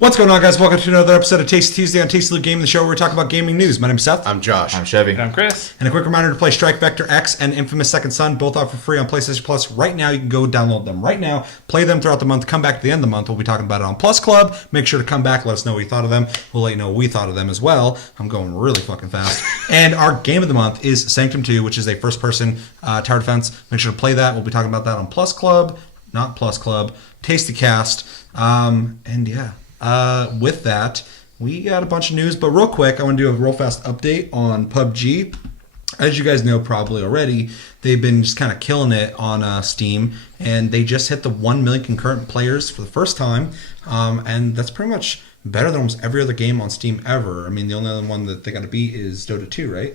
What's going on, guys? Welcome to another episode of Tasty Tuesday on Tasty Loot Gaming, the show where we talk about gaming news. My name's Seth. I'm Josh. I'm Chevy. And I'm Chris. And a quick reminder to play Strike Vector X and Infamous Second Son, both out for free on PlayStation Plus. Right now, you can go download them right now, play them throughout the month, come back at the end of the month. We'll be talking about it on Plus Club. Make sure to come back, let us know what you thought of them. We'll let you know what we thought of them as well. I'm going really fucking fast. And our game of the month is Sanctum 2, which is a first-person tower defense. Make sure to play that. We'll be talking about that on Plus Club, not Plus Club, Tasty Cast. And yeah, with that, we got a bunch of news, but real quick, I want to do a real fast update on PUBG. As you guys know probably already, they've been just kind of killing it on Steam, and they just hit the 1 million concurrent players for the first time, and that's pretty much better than almost every other game on Steam ever. I mean, the only other one that they got to beat is Dota 2, right?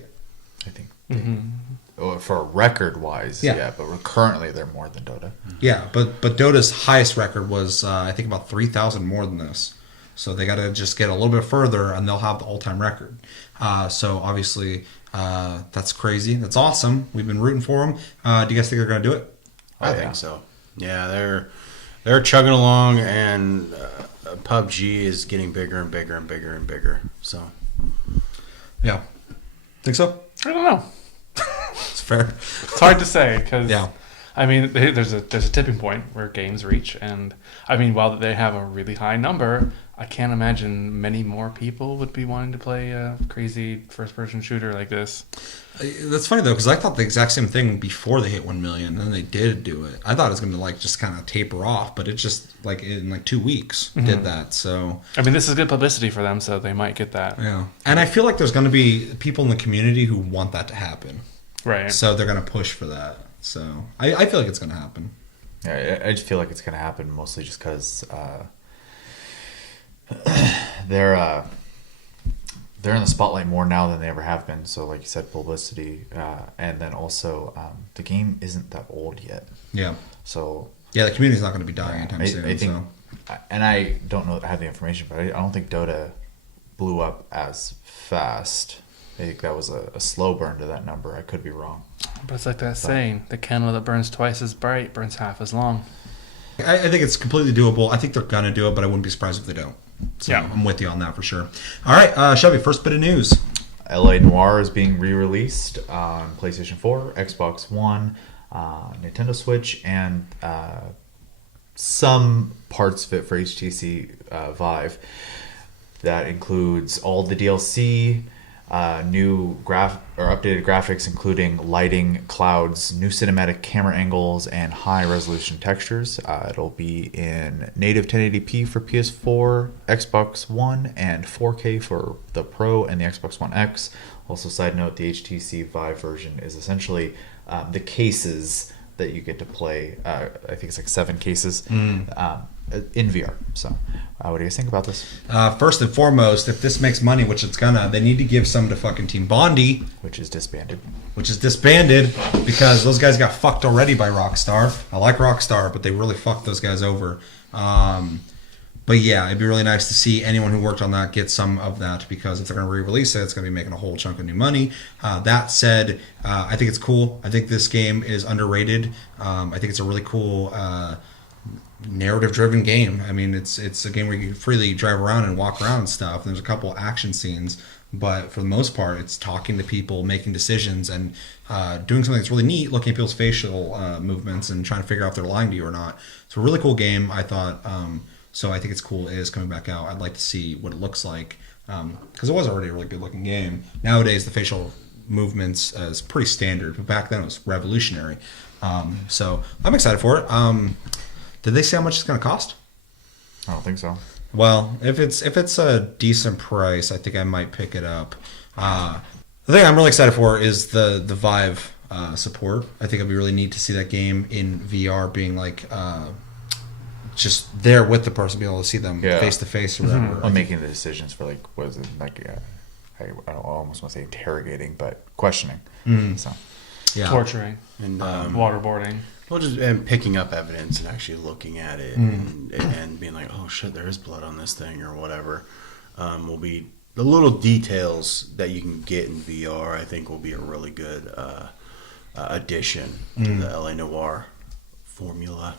I think. Mm-hmm. For record-wise, yeah, but currently they're more than Dota. Yeah, but Dota's highest record was, I think, about 3,000 more than this. So they got to just get a little bit further, and they'll have the all-time record. So obviously, that's crazy. That's awesome. We've been rooting for them. Do you guys think they're going to do it? I think so. Yeah, they're chugging along, and PUBG is getting bigger and bigger and bigger and bigger. So, yeah, think so? I don't know. It's fair. It's hard to say because, yeah. I mean, there's a tipping point where games reach, and I mean, while they have a really high number, I can't imagine many more people would be wanting to play a crazy first-person shooter like this. That's funny though, because I thought the exact same thing before they hit 1 million, and then they did do it. I thought it was going to just kind of taper off, but it just in 2 weeks did that. So I mean, this is good publicity for them, so they might get that. Yeah, and I feel like there's going to be people in the community who want that to happen. Right. So they're going to push for that. So I feel like it's going to happen. Yeah, I just feel like it's going to happen mostly just because they're in the spotlight more now than they ever have been. So, like you said, publicity, and then also the game isn't that old yet. Yeah. So yeah, the community's not going to be dying anytime soon. I think, and I don't have the information, but I don't think Dota blew up as fast. I think that was a slow burn to that number. I could be wrong. But it's like that saying, the candle that burns twice as bright burns half as long. I think it's completely doable. I think they're going to do it, but I wouldn't be surprised if they don't. So yeah. I'm with you on that for sure. All right, Shelby, first bit of news. LA Noir is being re-released on PlayStation 4, Xbox One, Nintendo Switch, and some parts of it for HTC Vive. That includes all the DLC, new updated graphics, including lighting, clouds, new cinematic camera angles, and high-resolution textures. It'll be in native 1080p for PS4, Xbox One, and 4K for the Pro and the Xbox One X. Also, side note, the HTC Vive version is essentially the cases that you get to play. I think it's like 7 cases. In VR. So, what do you guys think about this? First and foremost, if this makes money, which it's gonna, they need to give some to fucking Team Bondi, which is disbanded because those guys got fucked already by Rockstar. I like Rockstar, but they really fucked those guys over. But yeah, it'd be really nice to see anyone who worked on that get some of that, because if they're going to re-release it, it's going to be making a whole chunk of new money. That said, I think it's cool. I think this game is underrated. I think it's a really cool narrative-driven game. I mean, it's a game where you can freely drive around and walk around and stuff. There's a couple action scenes, but for the most part, it's talking to people, making decisions, and doing something that's really neat, looking at people's facial movements and trying to figure out if they're lying to you or not. It's a really cool game, I thought. So I think it's cool it is coming back out. I'd like to see what it looks like, because it was already a really good-looking game. Nowadays, the facial movements is pretty standard, but back then it was revolutionary. So I'm excited for it. Did they say how much it's going to cost? I don't think so. Well, if it's a decent price, I think I might pick it up. The thing I'm really excited for is the Vive support. I think it'd be really neat to see that game in VR, being just there with the person, being able to see them face to face or whatever. I'm making the decisions for I almost want to say interrogating, but questioning. So yeah, torturing and waterboarding. Well, and picking up evidence and actually looking at it and being like, oh shit, there is blood on this thing or whatever. Will be the little details that you can get in VR. I think will be a really good addition to the LA Noir formula.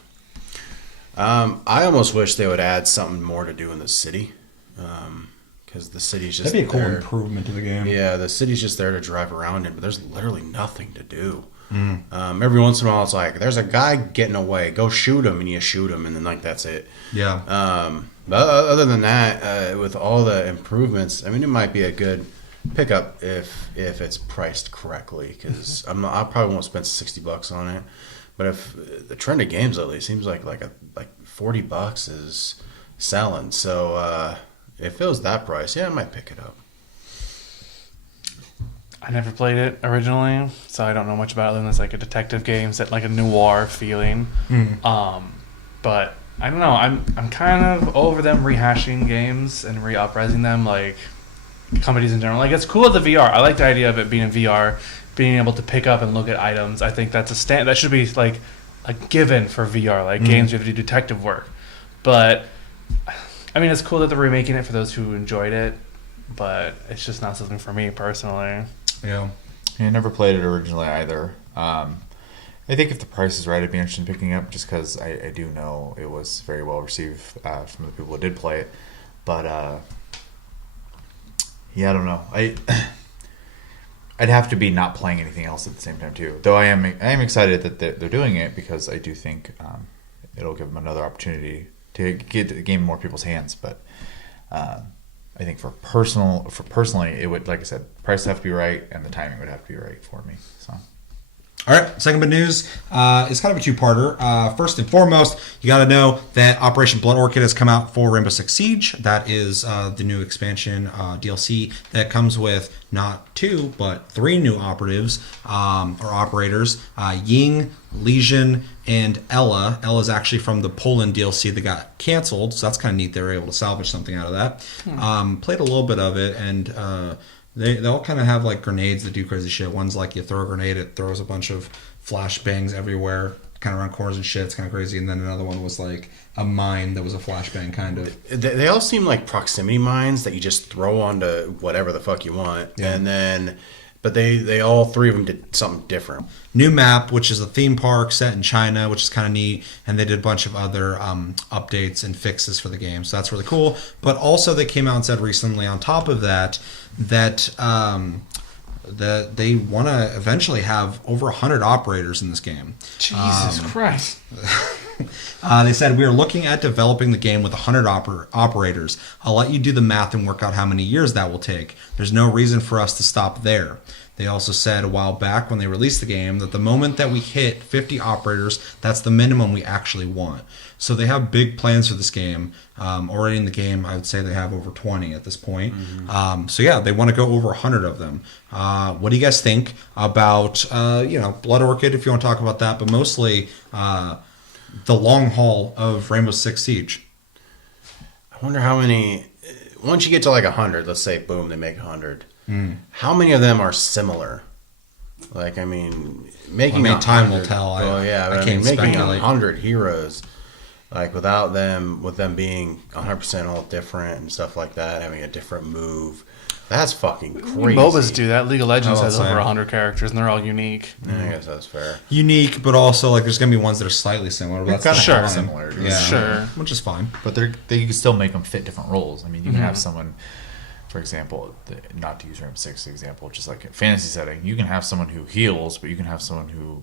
I almost wish they would add something more to do in the city. because the city's just That'd be a cool there. improvement to the game. Yeah, the city's just there to drive around in, but there's literally nothing to do. Every once in a while, it's like there's a guy getting away, go shoot him, and you shoot him, and then like that's it. Yeah. But other than that, with all the improvements, I mean, it might be a good pickup if it's priced correctly. Because I probably won't spend $60 on it. But if the trend of games lately seems like $40 is selling, so if it was that price, yeah, I might pick it up. I never played it originally, so I don't know much about it. It's like a detective game, set like a noir feeling. But I don't know. I'm kind of over them rehashing games and re-uprising them, like companies in general. Like it's cool with the VR. I like the idea of it being in VR, being able to pick up and look at items. I think that's that should be like a given for VR, like games you have to do detective work. But I mean, it's cool that they're remaking it for those who enjoyed it, but it's just not something for me personally. Yeah. I never played it originally either. I think if the price is right, I'd be interested in picking it up just because I do know it was very well received from the people who did play it. But yeah, I don't know. I'd have to be not playing anything else at the same time too. Though I am excited that they're doing it because I do think it'll give them another opportunity to get the game in more people's hands. But I think personally, it would, like I said, price would have to be right and the timing would have to be right for me. So. All right, second bit of news is kind of a two-parter. First and foremost, you got to know that Operation Blood Orchid has come out for Rainbow Six Siege. That is the new expansion DLC that comes with not 2, but 3 new operatives or operators. Ying, Legion, and Ella. Ella's actually from the Poland DLC that got canceled, so that's kind of neat. They were able to salvage something out of that. Played a little bit of it, and... They all kind of have like grenades that do crazy shit. One's like you throw a grenade, it throws a bunch of flash bangs everywhere, kind of around corners and shit. It's kind of crazy. And then another one was like a mine that was a flashbang kind of. They all seem like proximity mines that you just throw onto whatever the fuck you want. Yeah. And then, but they all 3 of them did something different. New map, which is a theme park set in China, which is kind of neat. And they did a bunch of other updates and fixes for the game. So that's really cool. But also they came out and said recently on top of that they want to eventually have over 100 operators in this game. Jesus Christ. They said, we are looking at developing the game with 100 operators. I'll let you do the math and work out how many years that will take. There's no reason for us to stop there. They also said a while back when they released the game that the moment that we hit 50 operators, that's the minimum we actually want. So they have big plans for this game. Already in the game, I would say they have over 20 at this point. So yeah, they want to go over 100 of them. What do you guys think about Blood Orchid, if you want to talk about that, but mostly the long haul of Rainbow Six Siege? I wonder how many, once you get to like 100, let's say, boom, they make 100. How many of them are similar? Like, I mean, making time will tell. Well, yeah, but I mean, making 100 heroes, like with them being 100% all different and stuff like that, having a different move, that's fucking crazy. MOBAs do that. League of Legends has over 100 characters, and they're all unique. Yeah, I guess that's fair. Unique, but also like there's gonna be ones that are slightly similar. But that's kind of similar. Yeah, sure, which is fine. But you can still make them fit different roles. I mean, you can have someone. For example, not to use Rainbow Six example, just like a fantasy setting, you can have someone who heals, but you can have someone who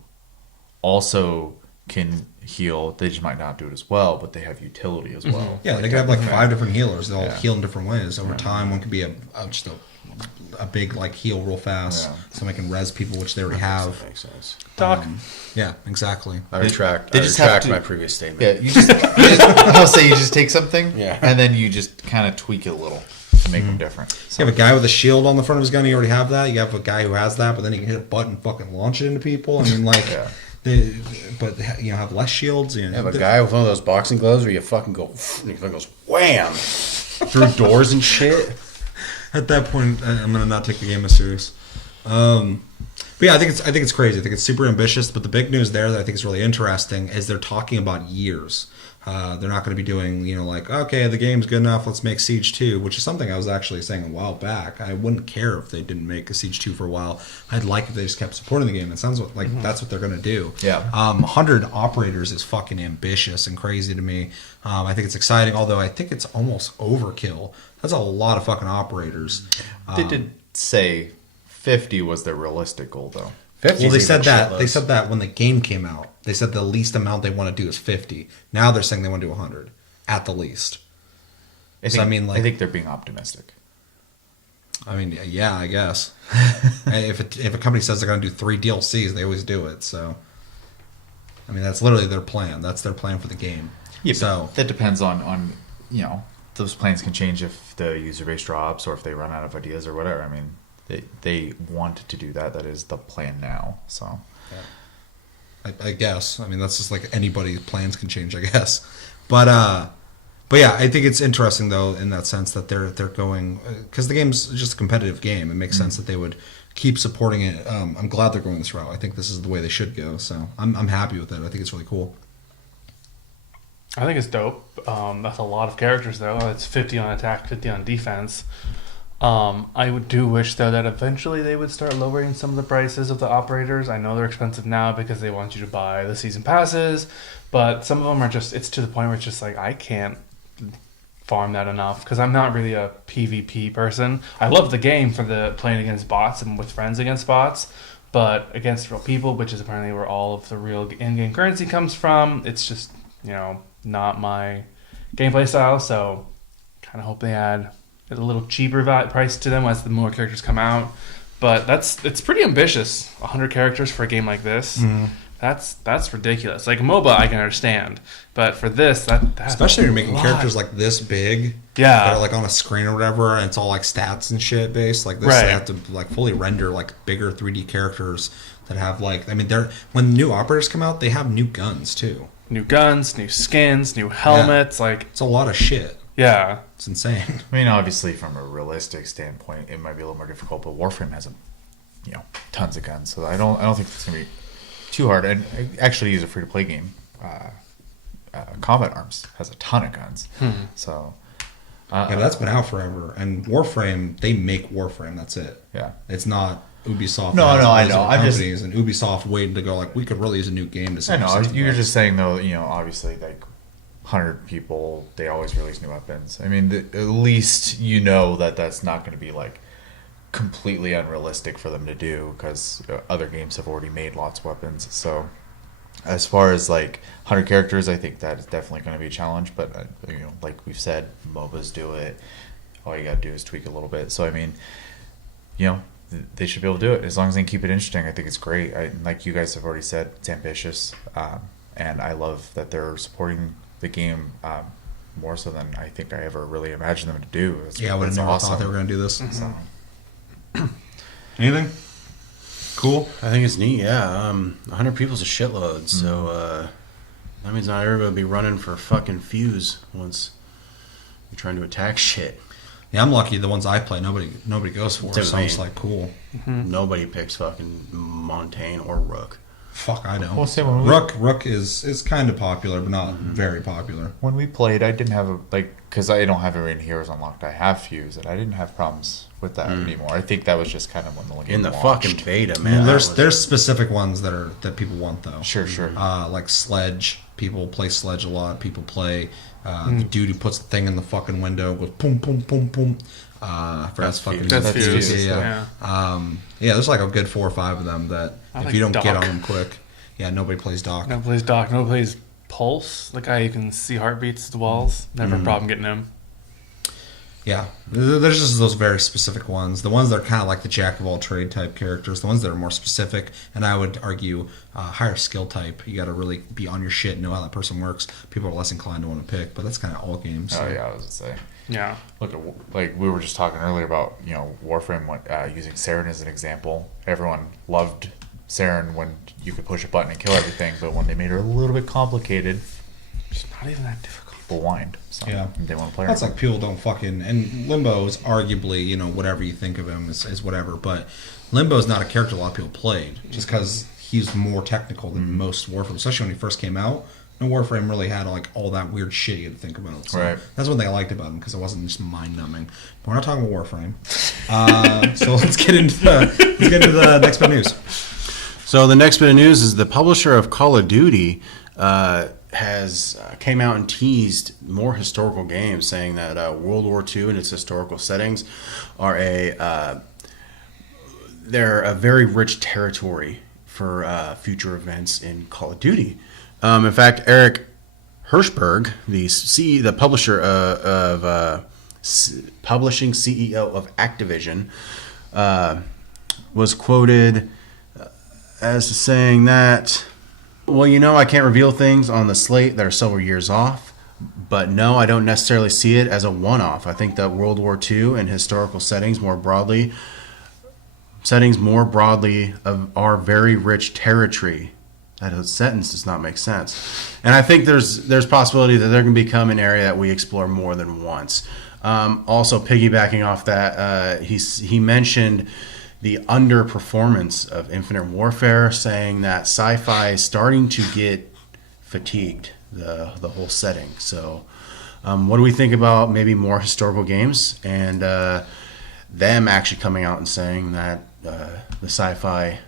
also can heal. They just might not do it as well, but they have utility as well. Yeah, they could have like 5 different healers. They all heal in different ways. Over time, one could be just a big like heal real fast. Yeah. Somebody can res people, which they already have. That makes sense. Doc. Yeah, exactly. I retract my previous statement. Yeah, I'll say you just take something, and then you just kind of tweak it a little to make them different. So you have a guy with a shield on the front of his gun. You already have that. You have a guy who has that, but then you can hit a button and fucking launch it into people. I mean, like, but have less shields. You have a guy with one of those boxing gloves where you fucking go, and he fucking goes wham through doors and shit. At that point, I'm gonna not take the game as serious. But yeah, I think it's crazy. I think it's super ambitious. But the big news there that I think is really interesting is they're talking about years. They're not going to be doing, like, okay, the game's good enough, let's make Siege 2, which is something I was actually saying a while back. I wouldn't care if they didn't make a Siege 2 for a while. I'd like if they just kept supporting the game. It sounds like that's what they're going to do. Yeah. 100 operators is fucking ambitious and crazy to me. I think it's exciting, although I think it's almost overkill. That's a lot of fucking operators. They did say 50 was their realistic goal, though. 50 Well, they seems said like that. shitloads. They said that when the game came out. They said the least amount they want to do is 50. Now they're saying they want to do 100 at the least. I think, I mean, like- I think they're being optimistic. I mean, yeah, I guess. if a company says they're going to do 3 DLCs, they always do it. So, I mean, that's literally their plan. That's their plan for the game. Yeah, So that depends on those plans can change if the user base drops or if they run out of ideas or whatever. I mean, they want to do that. That is the plan now. So. I guess. I mean, that's just like anybody's plans can change, I guess. But yeah, I think it's interesting though in that sense that they're going because the game's just a competitive game. It makes sense that they would keep supporting it. I'm glad they're going this route. I think this is the way they should go. So I'm happy with it. I think it's really cool. I think it's dope. That's a lot of characters, though. It's 50 on attack, 50 on defense. I do wish, though, that eventually they would start lowering some of the prices of the operators. I know they're expensive now because they want you to buy the season passes, but some of them are just, it's to the point where it's just like, I can't farm that enough because I'm not really a PvP person. I love the game for the playing against bots and with friends against bots, but against real people, which is apparently where all of the real in-game currency comes from, it's just, not my gameplay style, so kind of hope they add a little cheaper price to them as the more characters come out. But it's pretty ambitious. 100 characters for a game like this. Mm-hmm. That's ridiculous. Like MOBA, I can understand, but for this, that's especially when you're making characters like this big, that are like on a screen or whatever, and it's all like stats and shit based. Like this, right. They have to like fully render like bigger 3D characters that have like. I mean, when new operators come out, they have new guns too. New guns, new skins, new helmets. Yeah. Like it's a lot of shit. Yeah, it's insane. I mean, obviously, from a realistic standpoint, it might be a little more difficult, but Warframe has tons of guns, so I don't think it's gonna be too hard. And actually, use a free to play game. Combat Arms has a ton of guns, so yeah, that's been out forever. And Warframe, they make Warframe. That's it. Yeah, it's not Ubisoft. No, I know. I'm companies and Ubisoft waiting to go like we could really use a new game to. I know. You're just saying though. Obviously, like 100 people, they always release new weapons. I mean, at least that's not going to be like completely unrealistic for them to do because other games have already made lots of weapons. So as far as like 100 characters, I think that is definitely going to be a challenge. But like we've said, MOBAs do it. All you got to do is tweak a little bit. So I mean, they should be able to do it as long as they can keep it interesting. I think it's great. Like you guys have already said, it's ambitious, and I love that they're supporting the game more so than I think I ever really imagined them to do. I would have never thought they were going to do this. Mm-hmm. So. Anything cool? I think it's neat. Yeah, 100 people's a shitload. So that means not everybody will be running for fucking fuse once you're trying to attack shit. Yeah, I'm lucky. The ones I play, nobody goes for. So I'm just like, cool. Mm-hmm. Nobody picks fucking Montaigne or Rook. Fuck, I don't. Well, same when Rook is kind of popular, but not very popular. When we played, I didn't have because I don't have any heroes unlocked. I have Fuse, and I didn't have problems with that anymore. I think that was just kind of when the game in the launched. fucking beta, I man. mean, there's specific ones that people want though. Sure. Like Sledge. People play Sledge a lot. People play the dude who puts the thing in the fucking window, goes boom, boom, boom, boom. That's fucking. That's Fuse. Fuse. Yeah. There's like a good 4 or 5 of them that if you don't get on them quick, nobody plays Doc. Nobody plays Doc. Nobody plays Pulse. The guy you can see heartbeats to the walls. Never a problem getting him. Yeah, there's just those very specific ones. The ones that are kind of like the jack of all trade type characters. The ones that are more specific, and I would argue higher skill type. You got to really be on your shit, know how that person works. People are less inclined to want to pick, but that's kind of all games. So. Oh yeah, I was gonna say. Yeah. Look at like we were just talking earlier about Warframe using Saren as an example. Everyone loved Saren when you could push a button and kill everything, but when they made her a little bit complicated, It's not even that difficult. people whined. So they want to play her. That's like people don't fucking. And Limbo is arguably, whatever you think of him is whatever. But Limbo is not a character a lot of people played just because he's more technical than most Warframe, especially when he first came out. And Warframe really had like all that weird shit you had to think about. So Right. that's one thing I liked about him, because it wasn't just mind numbing. But we're not talking about Warframe. So let's get into the next bit of news. So the next bit of news is the publisher of Call of Duty has came out and teased more historical games, saying that World War II and its historical settings are they're a very rich territory for future events in Call of Duty. In fact, Eric Hirschberg, the publisher publishing CEO of Activision, was quoted as saying that, well, I can't reveal things on the slate that are several years off, but no, I don't necessarily see it as a one-off. I think that World War II and historical settings more broadly of our very rich territory. That sentence does not make sense. And I think there's possibility that they're going to become an area that we explore more than once. Also, piggybacking off that, he mentioned the underperformance of Infinite Warfare, saying that sci-fi is starting to get fatigued, the whole setting. So what do we think about maybe more historical games and them actually coming out and saying that the sci-fi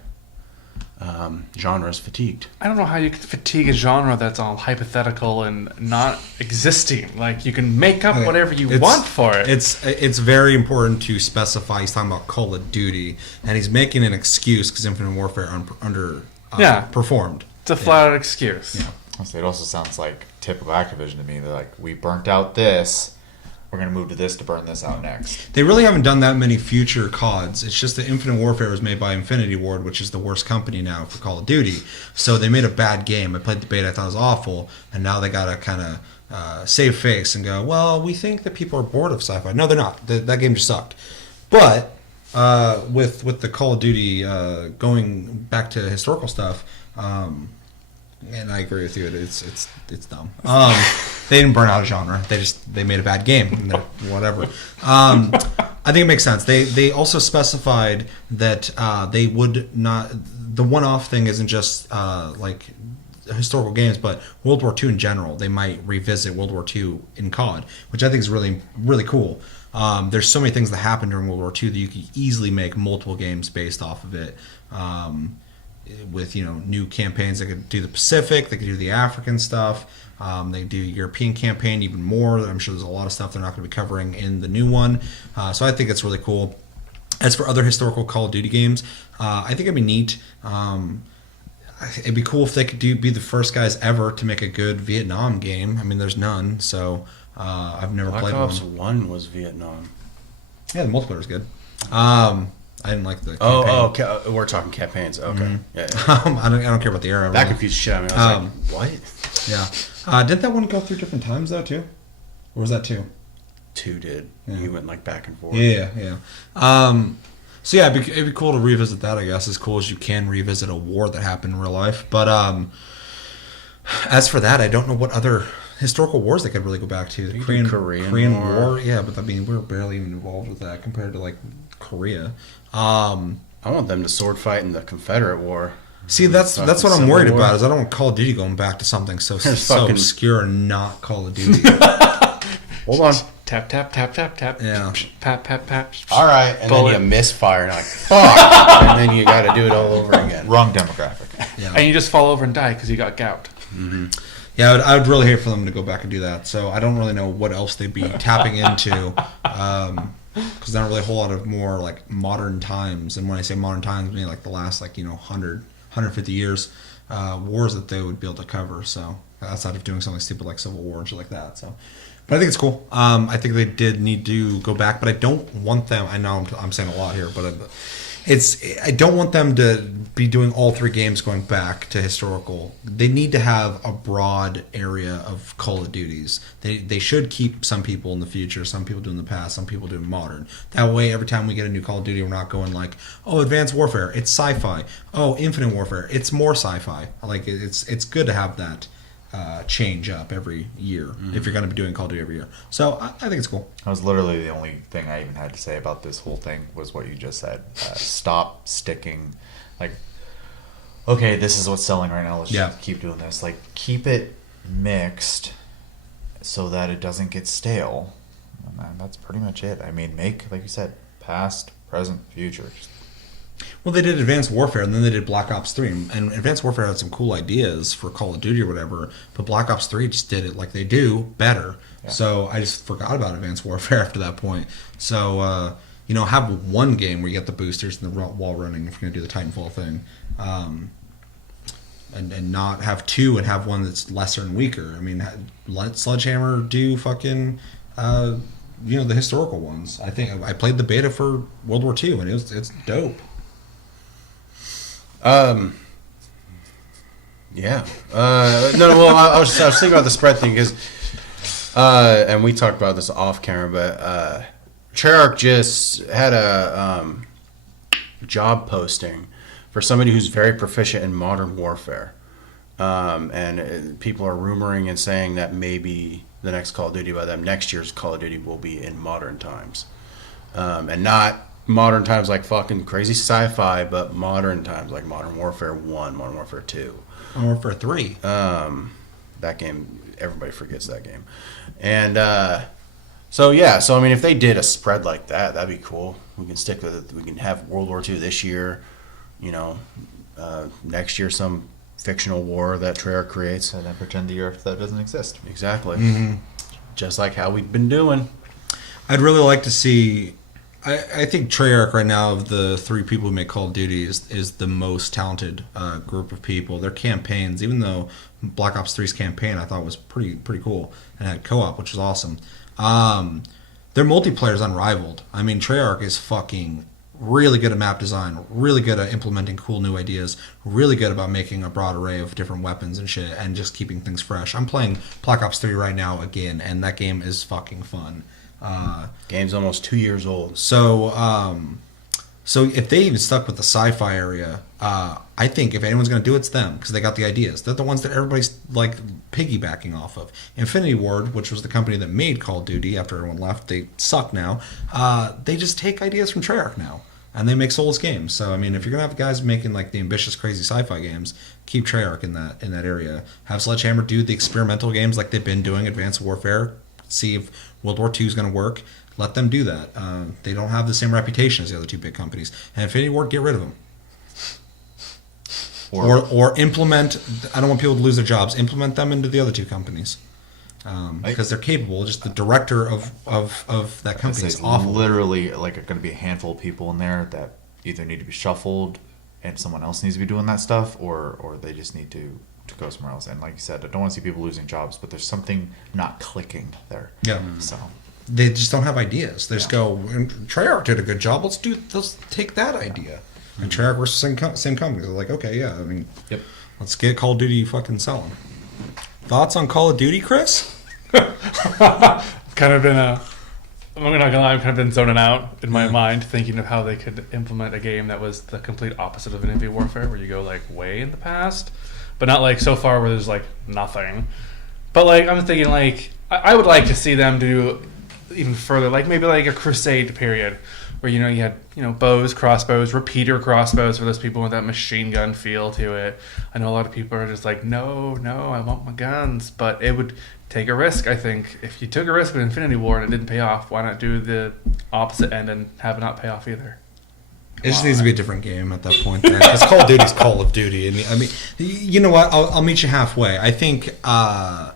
genre is fatigued? I don't know how you could fatigue a genre that's all hypothetical and not existing. Like, you can make up whatever you want for it. It's very important to specify. He's talking about Call of Duty, and he's making an excuse because Infinite Warfare performed. It's a flat out excuse. Yeah. It also sounds like typical Activision to me. They're like, we burnt out this. We're going to move to this to burn this out next. They really haven't done that many future CODs. It's just that Infinite Warfare was made by Infinity Ward, which is the worst company now for Call of Duty. So they made a bad game. I played the beta, I thought it was awful, and now they got to kind of save face and go, well, we think that people are bored of sci-fi. No, they're not. That game just sucked. But with the Call of Duty going back to historical stuff, and I agree with you. It's dumb. They didn't burn out a genre. They made a bad game. Whatever. I think it makes sense. They also specified that they would not. The one-off thing isn't just like historical games, but World War II in general. They might revisit World War II in COD, which I think is really, really cool. There's so many things that happened during World War II that you could easily make multiple games based off of it. With new campaigns, they could do the Pacific, they could do the African stuff, they could do European campaign even more. I'm sure there's a lot of stuff they're not going to be covering in the new one, so I think it's really cool. As for other historical Call of Duty games, I think it'd be neat. It'd be cool if they could be the first guys ever to make a good Vietnam game. I mean, there's none, so I've never played one. Black Ops 1 was Vietnam. Yeah, the multiplayer is good. I didn't like the campaign. We're talking campaigns. Okay. Mm-hmm. Yeah. I don't care about the era. That Really. confused shit. I mean, I was like, what? Yeah. Didn't that one go through different times though too? Or was that two? Two did. Yeah. You went like back and forth. Yeah. So yeah, it'd be cool to revisit that. I guess as cool as you can revisit a war that happened in real life. But as for that, I don't know what other historical wars they could really go back to. The Korean War. Yeah, but I mean, we're barely even involved with that compared to like Korea. I want them to sword fight in the Confederate War. See, that's what I'm worried about. Is I don't want Call of Duty going back to something so obscure and not Call of Duty. Hold on. Tap, tap, tap, tap, tap. Yeah. Pat, pat, pat. All right, and Bullet. then you misfire, and you're like, fuck, and then you got to do it all over again. Wrong demographic. Yeah. And you just fall over and die because you got gout. Mm-hmm. Yeah, I would really hate for them to go back and do that. So I don't really know what else they'd be tapping into. Because not really a whole lot of more like modern times, and when I say modern times, I mean like the last 150 years wars that they would be able to cover. So outside of doing something stupid like Civil War and shit like that. So, but I think it's cool. I think they did need to go back, but I don't want them. I know I'm saying a lot here, but I don't want them to be doing all three games going back to historical. They need to have a broad area of Call of Duties. They should keep some people in the future, some people do in the past, some people do in modern. That way, every time we get a new Call of Duty, we're not going like, oh, Advanced Warfare, it's sci-fi. Oh, Infinite Warfare, it's more sci-fi. Like it's good to have that change up every year if you're going to be doing Call of Duty every year. So I think it's cool. That was literally the only thing I even had to say about this whole thing was what you just said. Stop sticking, like, okay, this is what's selling right now. Let's just keep doing this. Like, keep it mixed so that it doesn't get stale. And that's pretty much it. I mean, make, like you said, past, present, future. Well, they did Advanced Warfare, and then they did Black Ops 3. And Advanced Warfare had some cool ideas for Call of Duty or whatever, but Black Ops 3 just did it like they do, better. Yeah. So I just forgot about Advanced Warfare after that point. So, have one game where you get the boosters and the wall running if you're going to do the Titanfall thing. And not have two and have one that's lesser and weaker. I mean, let Sledgehammer do fucking... the historical ones. I think I played the beta for World War II, and it's dope. Yeah. I was thinking about the spread thing because, and we talked about this off camera, but Treyarch just had a job posting for somebody who's very proficient in Modern Warfare, and people are rumoring and saying that maybe the next Call of Duty by them, next year's Call of Duty will be in modern times, and not modern times like fucking crazy sci-fi, but modern times like Modern Warfare 1, Modern Warfare 2. Modern Warfare 3. That game, everybody forgets that game. And so I mean, if they did a spread like that, that'd be cool. We can stick with it. We can have World War II this year, next year some fictional war that Treyarch creates. And then pretend the year after that doesn't exist. Exactly. Mm-hmm. Just like how we've been doing. I'd really like to see... I think Treyarch right now, of the three people who make Call of Duty, is the most talented group of people. Their campaigns, even though Black Ops 3's campaign I thought was pretty cool and had co-op, which was awesome. Their multiplayer is unrivaled. I mean, Treyarch is fucking really good at map design, really good at implementing cool new ideas, really good about making a broad array of different weapons and shit, and just keeping things fresh. I'm playing Black Ops 3 right now again, and that game is fucking fun. Game's almost 2 years old. So if they even stuck with the sci-fi area, I think if anyone's going to do it, it's them, because they got the ideas. They're the ones that everybody's like piggybacking off of. Infinity Ward, which was the company that made Call of Duty after everyone left, they suck now. They just take ideas from Treyarch now, and they make soulless games. So I mean, if you're going to have guys making like the ambitious, crazy sci-fi games, keep Treyarch in that area. Have Sledgehammer do the experimental games like they've been doing, Advanced Warfare. See if World War II is going to work. Let them do that. They don't have the same reputation as the other two big companies. And Infinity Ward, get rid of them. Or implement. I don't want people to lose their jobs. Implement them into the other two companies because they're capable. Just the director of that company is awful. Literally, like, going to be a handful of people in there that either need to be shuffled, and someone else needs to be doing that stuff, or they just need to go somewhere else. And like you said, I don't want to see people losing jobs, but there's something not clicking there. Yeah. So they just don't have ideas. They just go, Treyarch did a good job. Let's take that idea. And Treyarch versus same company. They're like, okay, yeah. I mean, let's get Call of Duty fucking selling. Thoughts on Call of Duty, Chris? I'm not gonna lie, I've kind of been zoning out in my mind, thinking of how they could implement a game that was the complete opposite of Infinity Warfare, where you go like way in the past, but not like so far where there's like nothing. But like I'm thinking like I would like to see them do even further, like maybe like a Crusade period, where you had bows, crossbows, repeater crossbows for those people with that machine gun feel to it. I know a lot of people are just like, no, I want my guns, but it would take a risk. I think if you took a risk with Infinity War and it didn't pay off, why not do the opposite end and have it not pay off either? It just needs to be a different game at that point. Because Call of Duty's Call of Duty. And I mean, you know what? I'll meet you halfway. I think an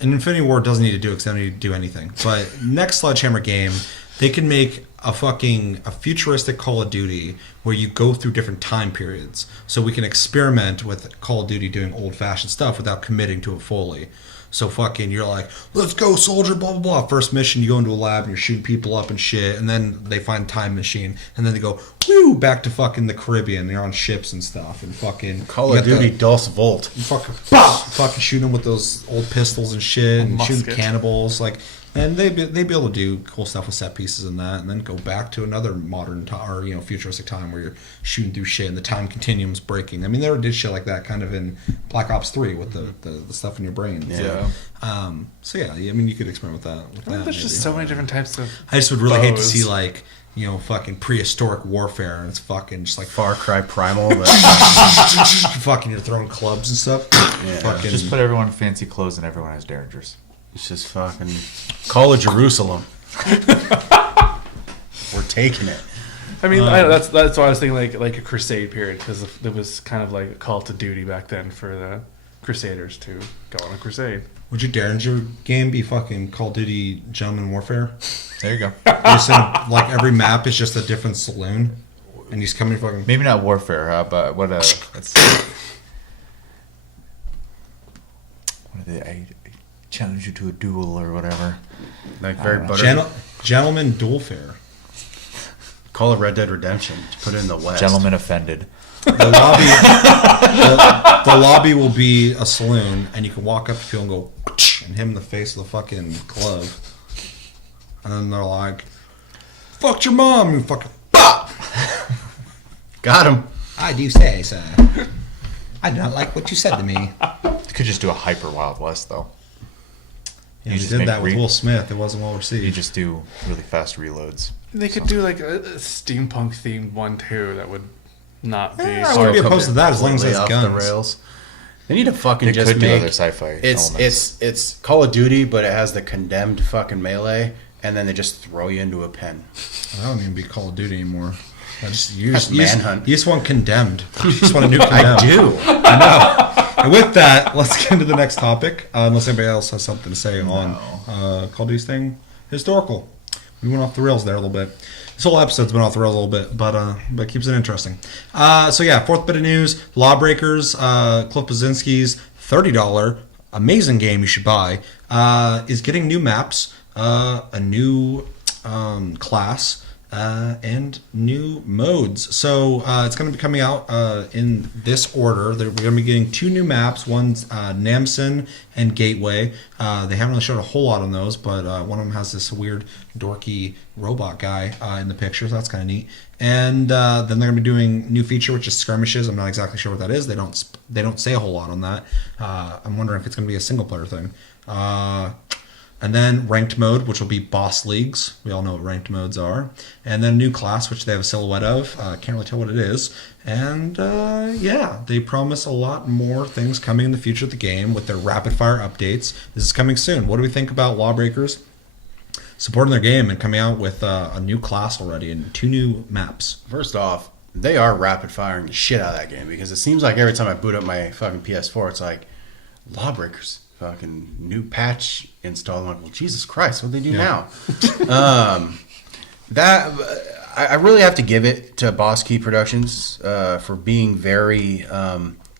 Infinity War doesn't need to do it because they don't need to do anything. But next Sledgehammer game, they can make a futuristic Call of Duty where you go through different time periods. So we can experiment with Call of Duty doing old-fashioned stuff without committing to it fully. So you're like, let's go, soldier, blah, blah, blah. First mission, you go into a lab and you're shooting people up and shit. And then they find a time machine. And then they go, woo, back to fucking the Caribbean. They're on ships and stuff. And fucking... Call of Duty DOS Volt. Fucking shooting them with those old pistols and shit. And shooting cannibals. And they'd be able to do cool stuff with set pieces and that, and then go back to another modern or futuristic time where you're shooting through shit and the time continuum's breaking. I mean, they already did shit like that kind of in Black Ops 3 with the stuff in your brain. Yeah. So yeah, I mean, you could experiment with that. There's just so many different types of. I just would really hate to see fucking prehistoric warfare, and it's fucking just like Far Cry Primal. fucking you're throwing clubs and stuff. Yeah. Fucking Just put everyone in fancy clothes and everyone has derringers. It's just fucking Call of Jerusalem. We're taking it. I mean, that's why I was thinking like a Crusade period, because it was kind of like a call to duty back then for the Crusaders to go on a crusade. would your Derringer game be fucking Call of Duty Gentleman Warfare? There you go. You're saying like every map is just a different saloon, and he's coming fucking. Maybe not warfare, but what? Let's see. What are they? I challenge you to a duel or whatever. Like very know. butter. Gentleman Duel Fair. Call it Red Dead Redemption. Just put it in the West. Gentlemen offended. The lobby, the lobby will be a saloon, and you can walk up to people and go and hit him in the face with a fucking glove, and then they're like, "Fucked your mom," and fucking bop. Got him. I do say, sir. I do not like what you said to me. You could just do a hyper Wild West though. Yeah, You we just did make that with Will Smith. It wasn't well received. You just do really fast reloads. They could do like a steampunk themed one too. That would not be. I wouldn't be opposed to that as long as it has Completely off guns. the rails. They need to fucking They just could do make other sci-fi It's elements. it's Call of Duty, but it has the condemned fucking melee, and then they just throw you into a pen. I don't even be Call of Duty anymore. That's You Manhunt. just want condemned. You just want a new condemned. I do. I know. And with that, let's get into the next topic. Unless anybody else has something to say on Call of Duty's thing. Historical. We went off the rails there a little bit. This whole episode's been off the rails a little bit, but it keeps it interesting. So yeah, fourth bit of news: Lawbreakers, Cliff Blazinski's $30 amazing game you should buy, is getting new maps, a new class, and new modes. So it's going to be coming out in this order. We're going to be getting two new maps. One's Namsen and Gateway. They haven't really showed a whole lot on those, but one of them has this weird dorky robot guy in the picture, so that's kind of neat. And then they're going to be doing new feature, which is skirmishes. I'm not exactly sure what that is. They don't say a whole lot on that. I'm wondering if it's going to be a single player thing. And then ranked mode, which will be boss leagues. We all know what ranked modes are. And then a new class, which they have a silhouette of. Can't really tell what it is. And yeah, they promise a lot more things coming in the future of the game with their rapid fire updates. This is coming soon. What do we think about Lawbreakers supporting their game and coming out with a new class already and two new maps? First off, they are rapid firing the shit out of that game, because it seems like every time I boot up my fucking PS4, it's like Lawbreakers. Fucking new patch installed. I'm like, well, Jesus Christ, what do they do now? That I really have to give it to Boss Key Productions for being very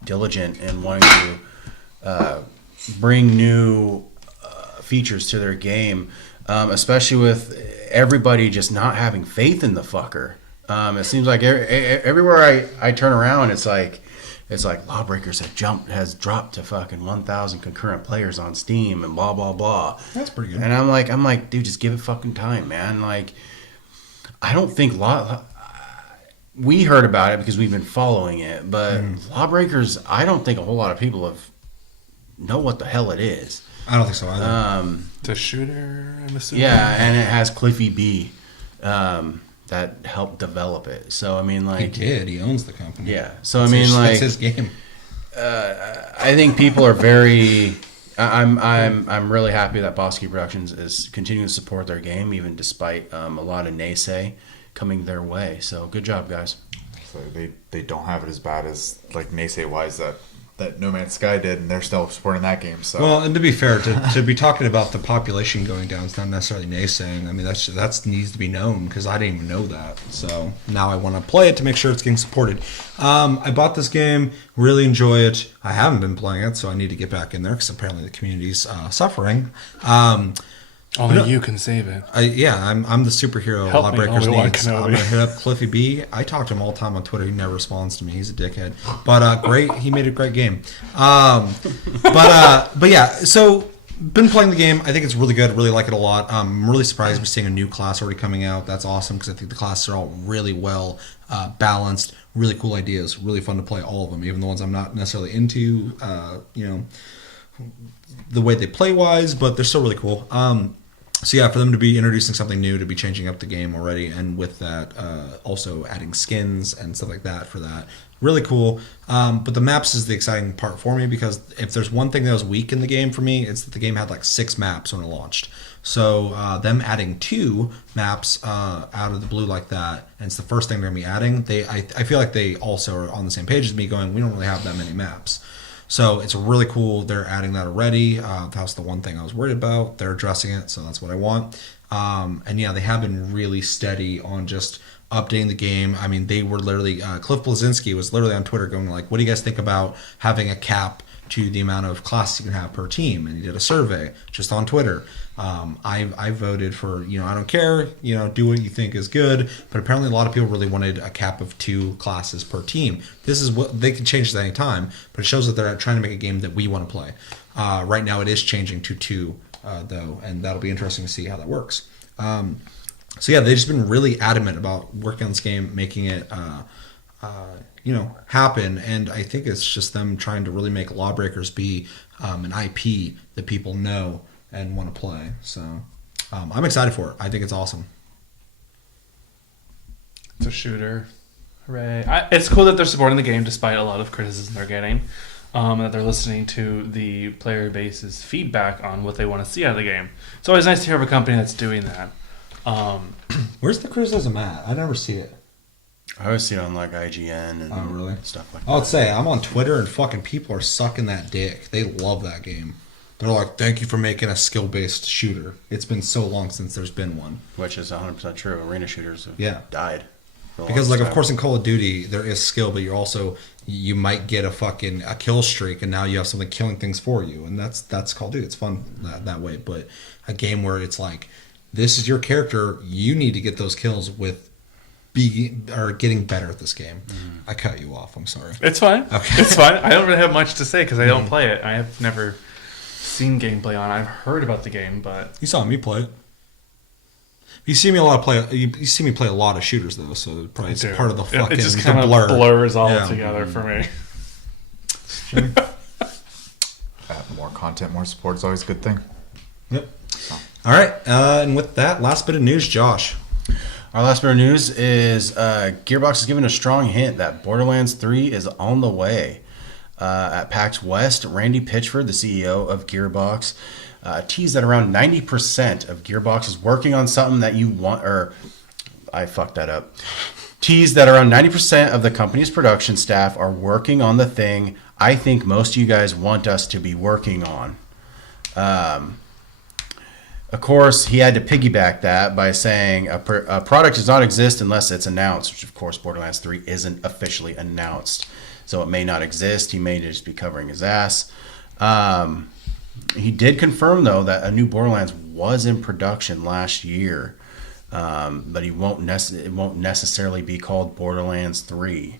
diligent and wanting to bring new features to their game, especially with everybody just not having faith in the fucker. It seems like everywhere I turn around, it's like Lawbreakers has dropped to fucking 1,000 concurrent players on Steam and blah blah blah. That's pretty good. And I'm like, dude, just give it fucking time, man. Like, I don't think we heard about it because we've been following it, but Lawbreakers, I don't think a whole lot of people know what the hell it is. I don't think so either. It's a shooter, I'm assuming. Yeah, and it has Cliffy B. That helped develop it. So I mean, like, he did. He owns the company. Yeah. So I mean, that's like, his game. I think people are very. I'm really happy that Boss Key Productions is continuing to support their game, even despite a lot of naysay coming their way. So good job, guys. So they don't have it as bad as like naysay wise that No Man's Sky did, and they're still supporting that game. So Well, and to be fair, to be talking about the population going down is not necessarily naysaying. I mean, that needs to be known, because I didn't even know that. So now I want to play it to make sure it's getting supported. I bought this game, really enjoy it. I haven't been playing it, so I need to get back in there, because apparently the community's suffering. Only you can save it. I'm the superhero Help me, Lawbreakers Obi-Wan needs. I'm Kenobi. gonna hit up Cliffy B. I talk to him all the time on Twitter. He never responds to me. He's a dickhead. But great, he made a great game. But yeah, so been playing the game. I think it's really good. Really like it a lot. I'm really surprised we're seeing a new class already coming out. That's awesome, because I think the classes are all really well balanced. Really cool ideas. Really fun to play all of them, even the ones I'm not necessarily into. The way they play wise, but they're still really cool. So yeah, for them to be introducing something new, to be changing up the game already, and with that also adding skins and stuff like that for that, really cool. But the maps is the exciting part for me, because if there's one thing that was weak in the game for me, it's that the game had like 6 maps when it launched. So them adding 2 maps out of the blue like that, and it's the first thing they're going to be adding, I feel like they also are on the same page as me, going, we don't really have that many maps. So it's really cool. They're adding that already. That's the one thing I was worried about. They're addressing it, so that's what I want. And yeah, they have been really steady on just updating the game. I mean, they were literally, Cliff Bleszinski was literally on Twitter going like, what do you guys think about having a cap to the amount of classes you can have per team? And he did a survey just on Twitter. I voted for, I don't care, do what you think is good. But apparently a lot of people really wanted a cap of 2 classes per team. This is what they can change this at any time, but it shows that they're trying to make a game that we want to play. Right now it is changing to 2 though, and that'll be interesting to see how that works. So yeah, they've just been really adamant about working on this game, making it happen. And I think it's just them trying to really make Lawbreakers be an IP that people know and want to play. So I'm excited for it. I think it's awesome. It's a shooter. Hooray. It's cool that they're supporting the game despite a lot of criticism they're getting. That they're listening to the player base's feedback on what they want to see out of the game. It's always nice to hear of a company that's doing that. Where's the criticism at? I never see it. I always see it on like IGN and really? stuff like I'll that. say, I'm on Twitter and fucking people are sucking that dick. They love that game. They're like, thank you for making a skill-based shooter. It's been so long since there's been one. Which is 100% true. Arena shooters have died. Because, like, of course, in Call of Duty, there is skill, but you're also, you might get a kill streak, and now you have something killing things for you. And that's Call of Duty. It's fun that way. But a game where it's like, this is your character, you need to get those kills with getting better at this game. I cut you off. I'm sorry. It's fine. Okay. It's fine. I don't really have much to say because I don't play it. I have never seen gameplay on. I've heard about the game, but You saw me play it. You see me You see me play a lot of shooters though, so probably it's part of the fucking it just kind of blur. blurs all together for me. More content, more support is always a good thing. Yep. All right, and with that, last bit of news, Josh. Our last bit of news is Gearbox has given a strong hint that Borderlands 3 is on the way. At PAX West, Randy Pitchford, the CEO of Gearbox, teased that around 90% of Gearbox is working on something that you want, or I fucked that up. Teased that around 90% of the company's production staff are working on the thing I think most of you guys want us to be working on. Of course, he had to piggyback that by saying a product does not exist unless it's announced, which of course Borderlands 3 isn't officially announced. So it may not exist. He may just be covering his ass. He did confirm, though, that a new Borderlands was in production last year, but it won't necessarily be called Borderlands 3.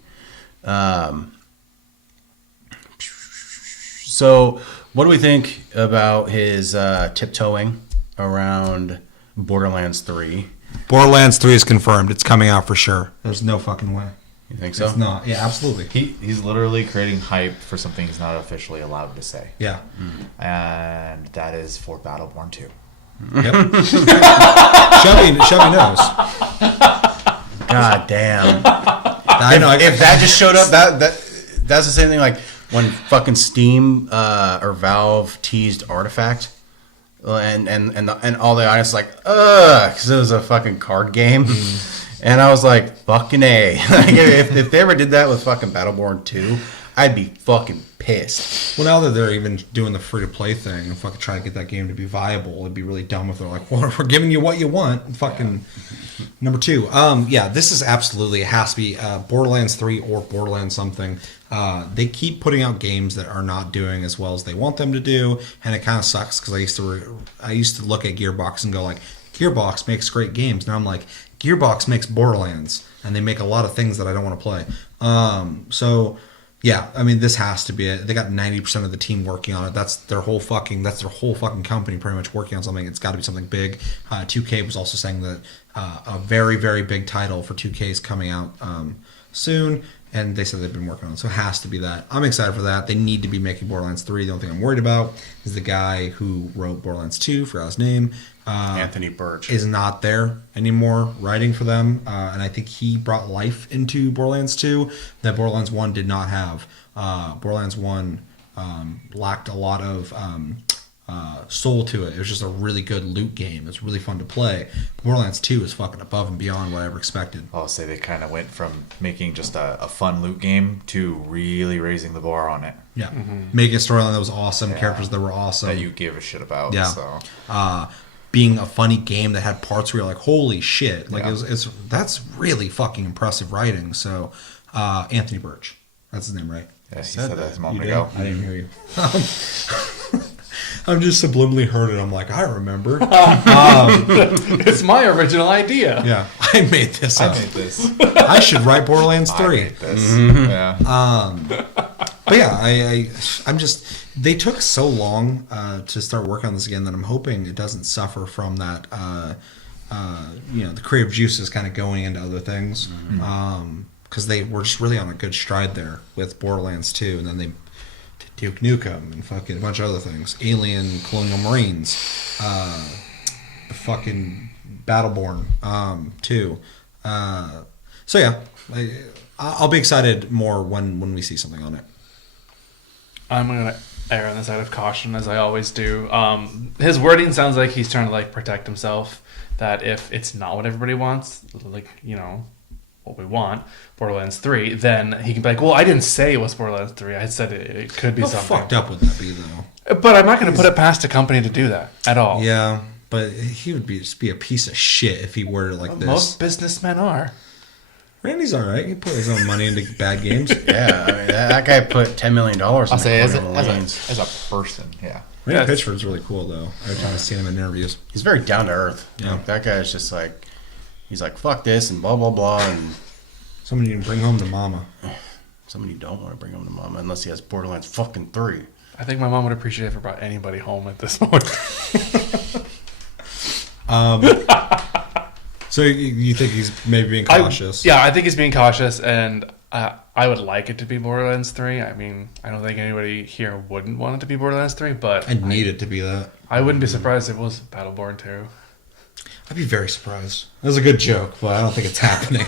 So what do we think about his tiptoeing around Borderlands 3? Borderlands 3 is confirmed. It's coming out for sure. There's no fucking way. You think so? It's not. Yeah, absolutely. He's literally creating hype for something he's not officially allowed to say. Yeah. And that is for Battleborn 2. Yep. Chevy knows. God damn. I know. If that just showed up, that's the same thing like when fucking Steam or Valve teased Artifact. And all the audience like, because it was a fucking card game. And I was like, fucking A. Like, if they ever did that with fucking Battleborn 2, I'd be fucking pissed. Well, now that they're even doing the free-to-play thing and fucking trying to get that game to be viable, it'd be really dumb if they're like, well, we're giving you what you want. Fucking number 2. Yeah, this is absolutely, it has to be Borderlands 3 or Borderlands something. They keep putting out games that are not doing as well as they want them to do, and it kind of sucks because I used to look at Gearbox and go like, Gearbox makes great games. Now I'm like, Gearbox makes Borderlands, and they make a lot of things that I don't want to play. So yeah, I mean, this has to be it. They got 90% of the team working on it. That's their whole fucking company pretty much working on something. It's got to be something big. 2K was also saying that a very, very big title for 2K is coming out soon, and they said they've been working on it. So it has to be that. I'm excited for that. They need to be making Borderlands 3. The only thing I'm worried about is the guy who wrote Borderlands 2, forgot his name. Anthony Birch is not there anymore writing for them, and I think he brought life into Borderlands 2 that Borderlands 1 did not have. Borderlands 1 lacked a lot of soul to it. It was just a really good loot game. It's really fun to play. Borderlands 2 is fucking above and beyond what I ever expected. I'll say they kind of went from making just a fun loot game to really raising the bar on it. Yeah, making a storyline that was awesome, characters that were awesome, that you give a shit about. Yeah. So. Being a funny game that had parts where you're like, holy shit, like Yeah. that's really fucking impressive writing. So Anthony Birch, that's his name, right? Yeah, he said that a moment You ago. did? I didn't hear you. I'm just subliminally heard it. I'm like, I remember. It's my original idea. Yeah, I made this I up. made this. I should write Borderlands 3. I made this. Yeah. But yeah, I'm just. They took so long to start working on this again that I'm hoping it doesn't suffer from that. The creative juices kind of going into other things, because they were just really on a good stride there with Borderlands 2, and then they did Duke Nukem and fucking a bunch of other things, Alien, Colonial Marines, fucking Battleborn 2. So yeah, I'll be excited more when we see something on it. I'm gonna err on the side of caution, as I always do. His wording sounds like he's trying to like protect himself. That if it's not what everybody wants, like what we want, Borderlands 3, then he can be like, well, I didn't say it was Borderlands 3. I said it could be How something. fucked up would that be though? But I'm not going to put it past a company to do that at all. Yeah, but he would just be a piece of shit if he worded it like this. Most businessmen are. Randy's all right. He put his own money into bad games. Yeah, I mean, that guy put $10 million I'll in say as Borderlands. a person, yeah. Randy Yeah. Pitchford's really cool though. Every time I've seen him in interviews. He's very down to earth. Yeah. Like, that guy's just like, he's like, fuck this and blah, blah, blah. And Somebody can bring home to mama. somebody don't want to bring him to mama unless he has Borderlands fucking 3. I think my mom would appreciate it if I brought anybody home at this point. So you think he's maybe being cautious? I think he's being cautious, and I would like it to be Borderlands 3. I mean, I don't think anybody here wouldn't want it to be Borderlands 3, but I need it to be that. I wouldn't be surprised if it was Battleborn 2. I'd be very surprised. That was a good joke, but I don't think it's happening.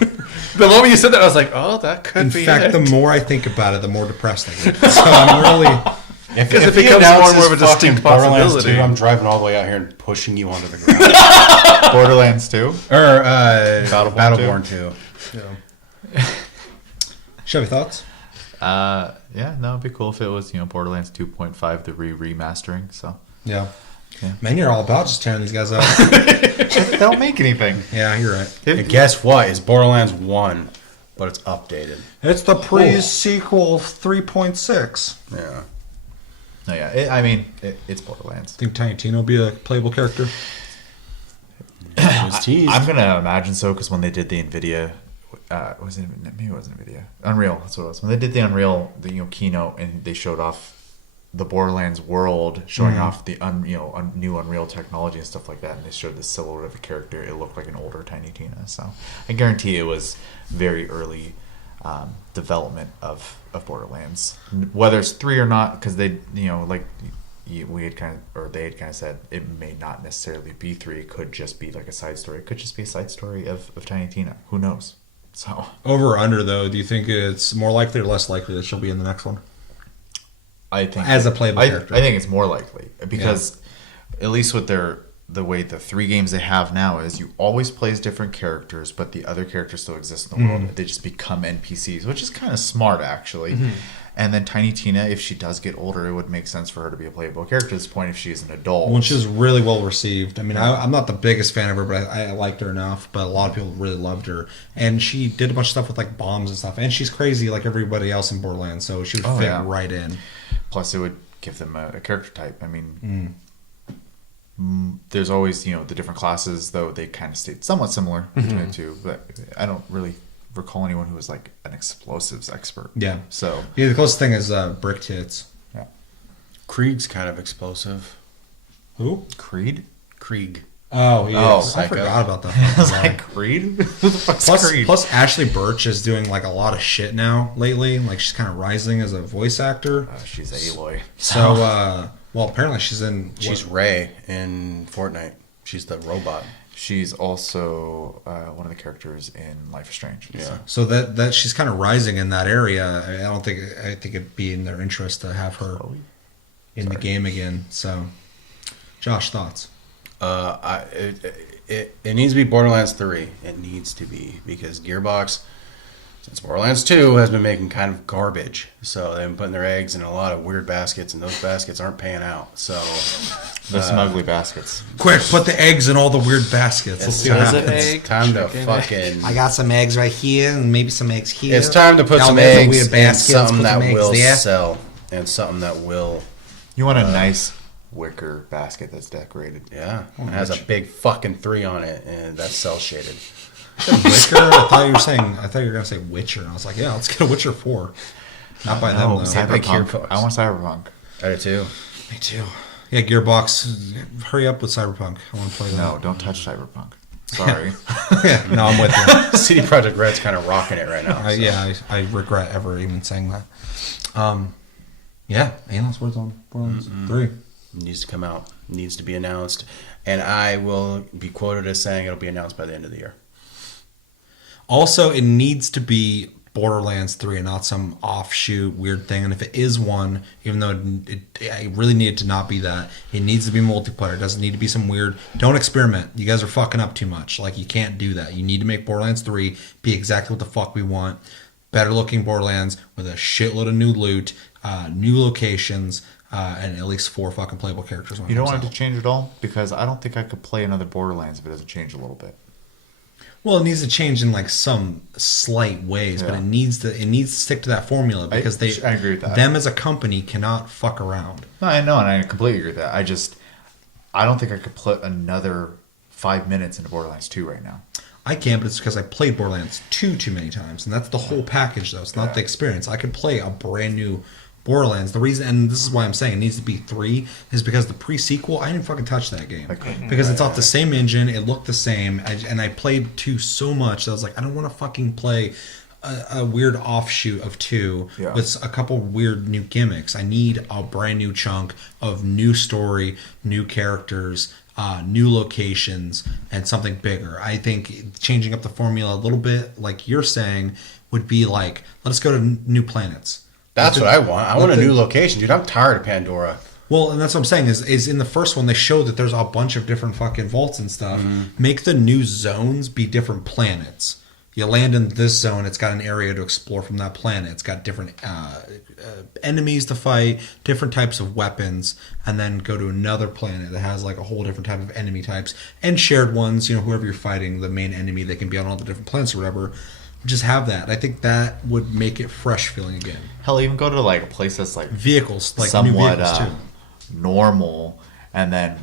The moment you said that, I was like, oh, that could In be fact, it. the more I think about it, the more depressed I get. So I'm really... Because it becomes more and more of a distinct Borderlands possibility. 2, I'm driving all the way out here and pushing you onto the ground. Borderlands 2. Or Battleborn Battleborn 2. Chevy, thoughts? Yeah, no, it'd be cool if it was, Borderlands 2.5, the remastering. So Yeah. Yeah. Man, you're all about just tearing these guys up. they don't make anything. Yeah, you're right. And guess what? It's Borderlands 1, but it's updated. It's the pre-sequel 3.6. Yeah. No, yeah, it's Borderlands. Think Tiny Tina will be a playable character? It was teased. I'm gonna imagine so because when they did the Nvidia, maybe it wasn't Nvidia, Unreal. That's what it was. When they did the Unreal, keynote, and they showed off the Borderlands world, showing off the new Unreal technology and stuff like that, and they showed the silhouette of a character. It looked like an older Tiny Tina. So I guarantee it was very early development of Borderlands, whether it's 3 or not, because they they had kind of said it may not necessarily be 3. It could just be like a side story. It could just be a side story of Tiny Tina. Who knows? So Over or under, though, do you think it's more likely or less likely that she'll be in the next one? I think As a playable character. I think it's more likely because at least with the way the 3 games they have now is you always play as different characters, but the other characters still exist in the world. They just become NPCs, which is kind of smart actually. And then Tiny Tina, if she does get older, it would make sense for her to be a playable character at this point if she's an adult. Which is really well received. I mean, I'm not the biggest fan of her, but I liked her enough. But a lot of people really loved her. And she did a bunch of stuff with like bombs and stuff. And she's crazy like everybody else in Borderlands, so she would fit right in. Plus, it would give them a character type. I mean, there's always, the different classes, though they kind of stayed somewhat similar between the two. But I don't really recall anyone who was like an explosives expert. Yeah. So Yeah, the closest thing is brick tits. yeah. Krieg's kind of explosive. Who? Creed? Krieg. Oh, yes. Oh, I Psycho. forgot about I that. was like, Creed? Who the fuck's Creed? Plus, Ashley Birch is doing like a lot of shit now lately. Like she's kind of rising as a voice actor. She's Aloy. So, well, apparently she's in. She's Ray in Fortnite. She's the robot. She's also one of the characters in Life is Strange. Yeah. So that she's kind of rising in that area. I think it'd be in their interest to have her in the game again. So, Josh, thoughts? It needs to be Borderlands 3. It needs to be, because Gearbox, since Borderlands 2, has been making kind of garbage. So they've been putting their eggs in a lot of weird baskets, and those baskets aren't paying out. So There's some ugly baskets. Quick, put the eggs in all the weird baskets. Let's see what happens. It's time to fucking... I got some eggs right here, and maybe some eggs here. It's time to put Now some there's a eggs weird in basket. Let's something put that some eggs will there. sell, and something that will... You want a nice wicker basket that's decorated. Yeah, it has a big fucking 3 on it, and that's cell shaded. Wicker? I thought you were gonna say Witcher. And I was like, yeah, let's get a Witcher 4. Not by them though. Cyberpunk. I want Cyberpunk. I do too. Me too. Yeah, Gearbox, hurry up with Cyberpunk. I want to play that. No, don't touch Cyberpunk. Sorry. Yeah, no, I'm with you. CD Projekt Red's kind of rocking it right now. So. Yeah, I regret ever even saying that. Yeah, Analyst Words on Borderlands 3. Needs to come out. Needs to be announced. And I will be quoted as saying it'll be announced by the end of the year. Also, it needs to be Borderlands 3 and not some offshoot weird thing. And if it is one, even though I really need it to not be that, it needs to be multiplayer. It doesn't need to be some weird... Don't experiment. You guys are fucking up too much. Like, you can't do that. You need to make Borderlands 3 be exactly what the fuck we want. Better looking Borderlands with a shitload of new loot, new locations, and at least 4 fucking playable characters. You don't want it to change at all? Because I don't think I could play another Borderlands if it doesn't change a little bit. Well, it needs to change in like some slight ways, but it needs to stick to that formula because I agree with that. Them as a company cannot fuck around. No, I know, and I completely agree with that. I don't think I could put another 5 minutes into Borderlands 2 right now. I can't, but it's because I played Borderlands 2 too many times, and that's the whole package, though. It's not the experience. I could play a brand new Borderlands. The reason, and this is why I'm saying it needs to be 3, is because the pre-sequel, I didn't fucking touch that game. Because it's off the same engine, it looked the same, and I played 2 so much that I was like, I don't want to fucking play a weird offshoot of 2 with a couple weird new gimmicks. I need a brand new chunk of new story, new characters, new locations, and something bigger. I think changing up the formula a little bit, like you're saying, would be like, let's go to new planets. That's what I want. I want a new location, dude. I'm tired of Pandora. Well, and that's what I'm saying is in the first one they show that there's a bunch of different fucking vaults and stuff. Make the new zones be different planets. You land in this zone, it's got an area to explore from that planet. It's got different enemies to fight, different types of weapons, and then go to another planet that has like a whole different type of enemy types and shared ones. You know, whoever you're fighting, the main enemy, they can be on all the different planets or whatever. Just have that. I think that would make it fresh feeling again. Hell, even go to like a place that's like vehicles, like somewhat new vehicles too. Normal, and then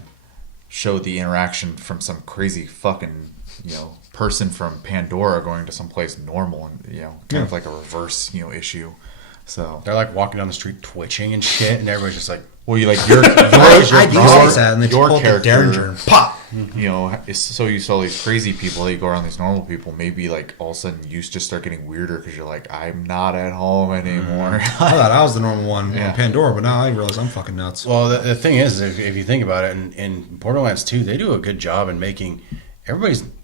show the interaction from some crazy fucking person from Pandora going to some place normal, and kind of like a reverse issue. So they're like walking down the street twitching and shit, and everybody's just like, well, you like your that, and they your pull up the character, Derringer and pop. So you saw these crazy people, you go around these normal people, maybe like all of a sudden you just start getting weirder because you're like, I'm not at home anymore. I thought I was the normal one on Pandora, but now I realize I'm fucking nuts. Well, the thing is, if you think about it, in Borderlands 2, they do a good job in making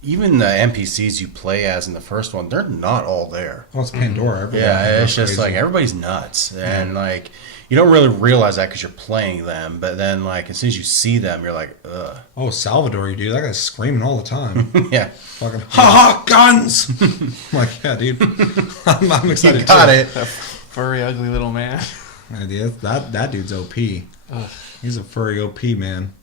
even the NPCs you play as in the first one, they're not all there. Well, it's Pandora. Yeah, it's just like everybody's nuts, and like you don't really realize that because you're playing them, but then like as soon as you see them, you're like, ugh. Oh, Salvador, dude, that guy's screaming all the time. Yeah, fucking ha guns. I'm like, yeah, dude, I'm excited. You got too. it. Furry, ugly little man. Yeah, that dude's OP. Ugh. He's a furry OP man.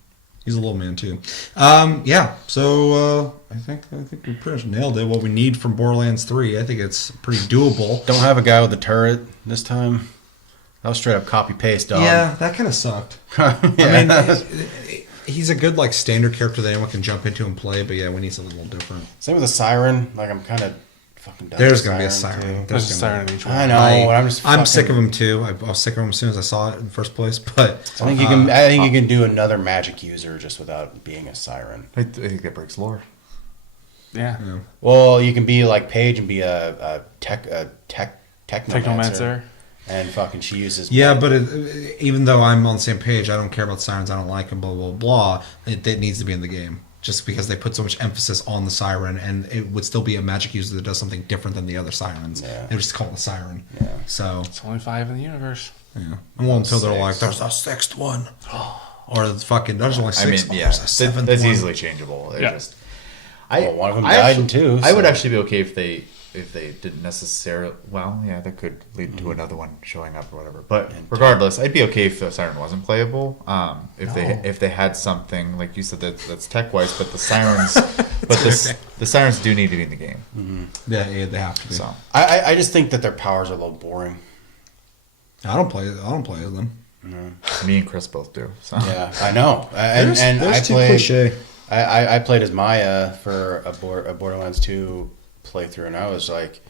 He's a little man too. Yeah. So I think we pretty much nailed it. What we need from Borderlands 3. I think it's pretty doable. Don't have a guy with a turret this time. That was straight up copy paste, dog. Yeah, that kind of sucked. Yeah. I mean, he's a good like standard character that anyone can jump into and play. But yeah, we need something a little different. Same with the siren. Like I'm kind of fucking done. There's gonna be a siren. There's a siren in each one. I know. I'm sick of him too. I was sick of him as soon as I saw it in the first place. But I think you can do another magic user just without being a siren. I think that breaks lore. Yeah. Well, you can be like Paige and be a technomancer. And fucking she uses... Yeah, but even though I'm on the same page, I don't care about sirens, I don't like them, blah, blah, blah. It needs to be in the game. just because they put so much emphasis on the siren, and it would still be a magic user that does something different than the other sirens. Yeah. They would just call it the siren. Yeah. So It's only 5 in the universe. yeah, and well, until they're Six. like, there's a sixth one, or the fucking there's only I mean, six. yeah, there's a seventh that's one. easily changeable. They're Yeah. just. Well, one of them I died actually- in two. I would so- actually be okay if they didn't necessarily. Well, yeah, that could lead to another one showing up or whatever. But regardless, I'd be okay if the siren wasn't playable. If they had something like you said that's tech wise, but the sirens, the sirens do need to be in the game. Yeah, they have to be. So I just think that their powers are a little boring. I don't play as them. me and Chris both do. So Yeah, I know. And I too played. cliche. I played as Maya for a Borderlands 2 playthrough, and I was like,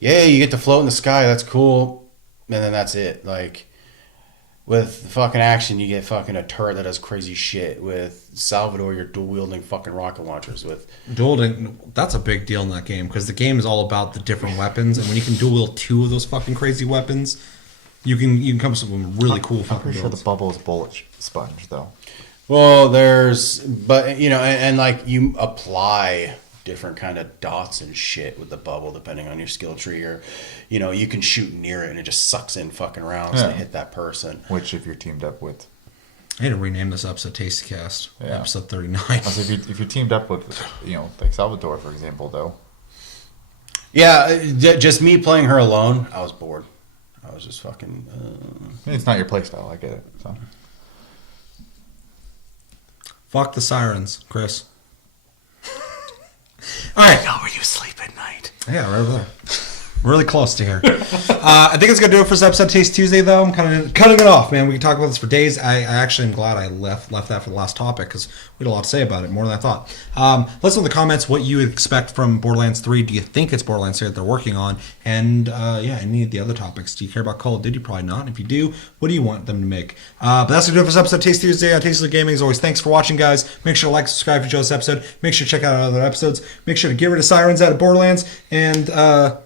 "Yeah, you get to float in the sky. That's cool." And then that's it. Like with fucking action, you get fucking a turret that does crazy shit. With Salvador, you're dual wielding fucking rocket launchers. With Dueling, that's a big deal in that game because the game is all about the different weapons, and when you can dual wield 2 of those fucking crazy weapons, you can come up with some really cool I'm fucking pretty sure the builds. bubble is bullet sponge though. well, but you know, and like you apply different kind of dots and shit with the bubble depending on your skill tree, or you know, you can shoot near it and it just sucks in fucking rounds to Yeah. hit that person. Which if you're teamed up with, I need to rename this episode Tasty Cast, Yeah. episode 39. also if you're teamed up with, like Salvador for example, though. Yeah, just me playing her alone, I was bored. I was just fucking. I mean, it's not your playstyle. I get it. So. Fuck the sirens, Chris. All right. where you sleep at night. Yeah, right over there. Really close to here. I think it's going to do it for this episode of Taste Tuesday, though. I'm kind of cutting it off, man. We can talk about this for days. I actually am glad I left that for the last topic because we had a lot to say about it, more than I thought. Let us know in the comments what you expect from Borderlands 3. Do you think it's Borderlands 3 that they're working on? And, any of the other topics. Do you care about Call of Duty? Probably not. If you do, what do you want them to make? But that's going to do it for this episode of Taste Tuesday on Tasteless Gaming. As always, thanks for watching, guys. Make sure to like, subscribe if you enjoyed this episode. Make sure to check out our other episodes. Make sure to get rid of sirens out of Borderlands. And, check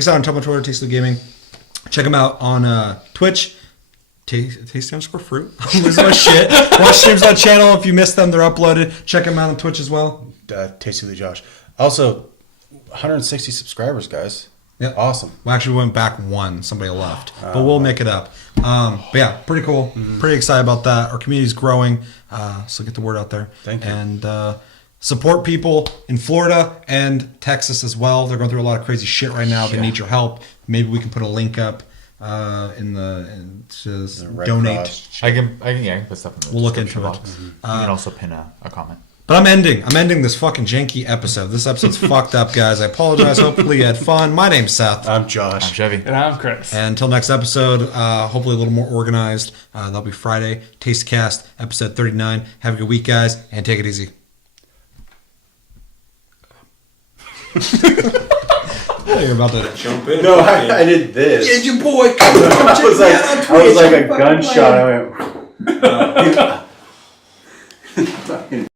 us out on Tumblr, Twitter, Tasteless Gaming. Check them out on Twitch. Tasty_fruit. I'm losing my shit. Watch streams on that channel. If you missed them, they're uploaded. Check them out on Twitch as well. Tastily Josh. Also, 160 subscribers, guys. Yeah. Awesome. Well, actually, we went back one. Somebody left. But we'll make it up. But yeah, pretty cool. Pretty excited about that. Our community's growing. So get the word out there. Thank you. And support people in Florida and Texas as well. They're going through a lot of crazy shit right now. They Yeah. need your help. Maybe we can put a link up to Red donate. Cross. I can put stuff in the We'll look description into it. box. You can also pin a comment. But I'm ending this fucking janky episode. This episode's fucked up, guys. I apologize. Hopefully you had fun. My name's Seth. I'm Josh. I'm Chevy. And I'm Chris. And until next episode, hopefully a little more organized. That'll be Friday. Tastecast, episode 39. Have a good week, guys, and take it easy. You're about to jump in. No, I did this. Yeah, your boy. I was like a gunshot. I went.